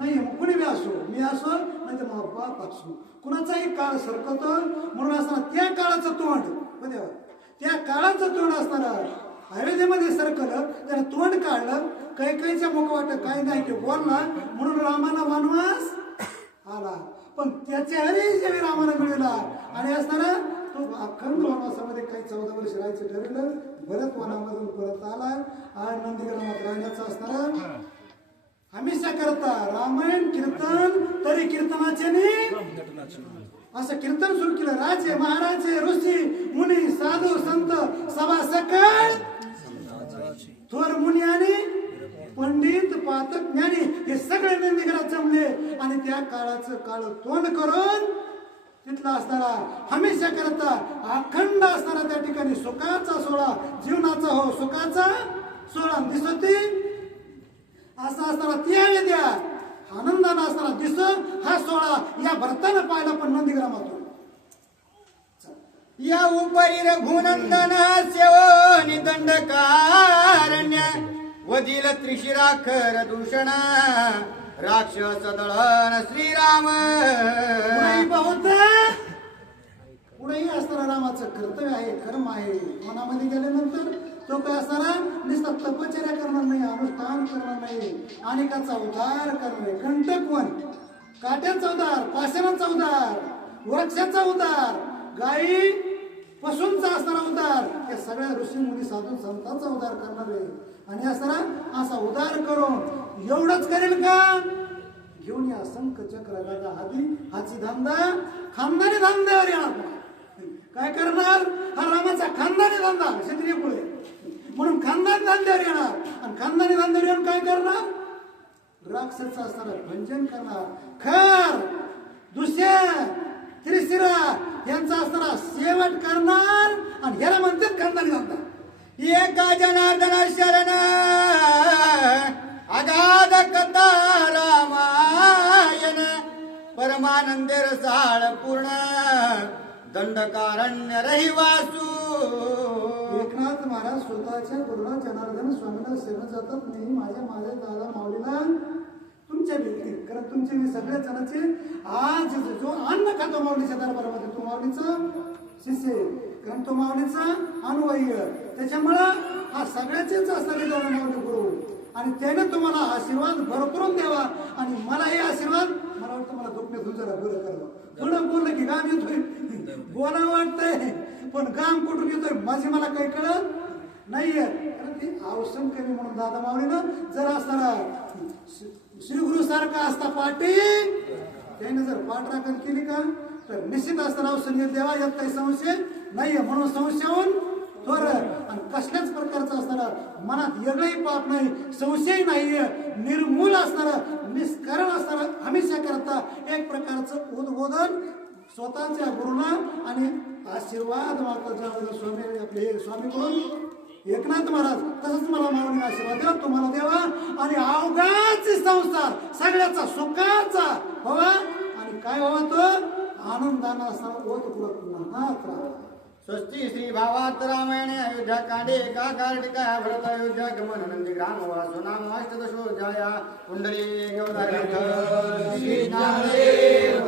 नाही कुणी बी असो मी असो नाही तर मग बाप असो. कुणाचाही काळ सरकतो म्हणून असताना त्या काळाचं तोंड बघा त्या काळाचं तोंड असताना अयोध्येमध्ये सरकलं त्यानं तोंड काढलं कैकईच्या मुख वाटत काही नाही ते बोलला म्हणून रामाला वनवास आला. पण त्याचे हरी जेवी रामाला मिळाला. आणि असताना तो अखंड वनवासामध्ये काही चौदा वर्ष राहायचं ठरवलं भरत वनामधून परत आला. आणि नंदीग्रामात राहण्याचं असणार हमेशा करता रामायण कीर्तन तरी कीर्तनाचे नाही. असं कीर्तन सुरू केलं. राजे महाराजे ऋषी मुनी साधू संत सभा सकळ थोर मुनी आणि पंडित पातक ज्ञानी हे सगळे नंदीगरात जमले. आणि त्या काळाचं काळ तोंड करून तिथला असणारा हमेशा करता अखंड असणारा त्या ठिकाणी सुखाचा सोहळा जीवनाचा हो सुखाचा सोहळा दिसते असं असताना त्या द्या आनंदानं असताना दिस हा सोहळा या भरतानं पाहिला पण नंदीग्रामातून. या उपरी रघुनंदन सेवनी दंडकारण्य वधील त्रिशिराखर दूषण राक्षस दळण श्रीराम. बहुत पुढेही असताना रामाचं कर्तव्य आहे कर्म आहे. मनामध्ये गेल्यानंतर तो काय असताना नुसता तपचर्या करणार नाही अनुष्ठान करणार नाही अनेकाचा उद्धार करणार आहे कंटकवन काट्याचा उद्धार पाषाणाचा उदार वृक्षाचा उदार गायी पशूंचा असणारा उदार या सगळ्या ऋषी मुली साधून संतांचा उद्धार करणार आहे. आणि असताना असा उदार करून एवढंच करेल का? घेऊन या असंख्य चक्र गदा हाती हाची धंदा खानदानी धंद्यावर येणार काय करणार? हा रामाचा खानदानी धंदा क्षत्रिय पुढे म्हणून खानदानी धंद्यावर येणार. आणि खानदानी धंद्यावर येऊन काय करणार? राक्षस असताना भंजन करणार. खर दुसऱ्या त्रिशिरा यांचा असताना शेवट करणार आणि ह्याला म्हणतात खानदानी धंदा एका जनार्दन शरण अगाध कथा रामायण परमानंद रसाळ पूर्ण दंडकारण्य रहिवासू महाराज स्वतःच्या गुरुला जनार्दन स्वामीला शरण जातात. मी माझ्या माझ्या दादा माऊलीला तुमच्या भेटी कारण तुमचे मी सगळ्या जणांचे आज जो अन्न खातो माऊलीच्या दरबारामध्ये तो माऊलीचा शिष्य कारण तो माऊलीचा अनुयायी त्याच्यामुळं हा सगळ्याचेच असणारे दादा दोन माऊली गुरु. आणि त्याने तुम्हाला आशीर्वाद भरभरून द्यावा. आणि मला हे आशीर्वाद मला वाटतं मला दुखण्यातून जरा बरं करावं. थोडं बोललं की गाम येतोय. बोला वाटतंय. पण काम कुठून येतोय माझी मला काही कळत नाहीये. कारण ते आवश्यक कमी म्हणून दादा मावळीनं जर असताना श्री गुरु सारखा असता पाठी त्याने जर पाठ राखण केली का तर निश्चित असताना औषध देवा यात काही संशय नाहीये. म्हणून संशयाहून थोर आणि कसल्याच प्रकारचं असणार मनात वेगळंही पाप नाही संशय नाहीये. निर्मूल असणारं निष्कारण असणारं हमेशा करता एक प्रकारचं उद्बोधन स्वतःच्या गुरुला आणि आशीर्वाद मागतात स्वामी आपले स्वामी स्वामीकडून एकनाथ महाराज तसंच मला माऊली आशीर्वाद द्या तुम्हाला देवा आणि अवघाच संसार सगळ्याचा सुखाचा व्हावा. आणि काय व्हावा तो आनंदानं असणारा ओत राहावा. स्वस्ती श्री भावात रामायणे अयोध्या कांडे एका कार्तिका भरत अयोध्या गमन नंदी ग्राम वासो नाम अष्टदशोध्याया कुंडली ज्ञानदेव